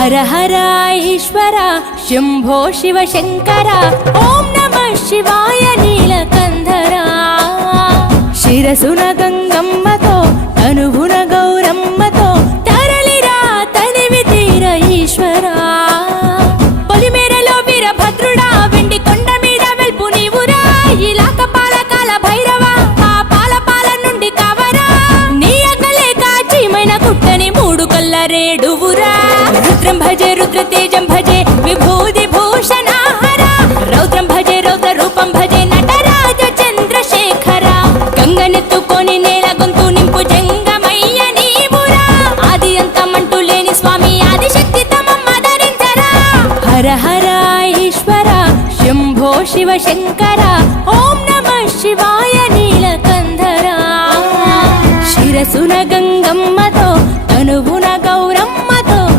హర హర ఈశ్వర శంభో శివ శంకర ఓం నమః శివాయ నీలకంధర శిరసున గంగమ్మతో తనువున గౌరమ్మతో తరలిరా తనివి తీర ఈశ్వరా పొలిమేరలో వీరభద్రుడా వెండి కొండ మీద వెల్పు నీవురా ఇలాక పాలకాల భైరవ ఆ పాల నుండి కవరా నీ అగలే కాచీమైన కుట్టని మూడు కల్ల రేడువురా రుద్రం భజే రుద్ర తేజం భజే విభూతి భూషణాహర రౌద్రం భజే రౌద్ర రూపం భజే నటరాజ చంద్రశేఖర గంగనెత్తుకొని నేల గొంతు నింపు జంగమయ్య నీవురా ఆది అంతమంటూ లేని స్వామి ఆదిశక్తి తమం ఆదరించరా హర హర ఈశ్వర శంభో శివ శంకర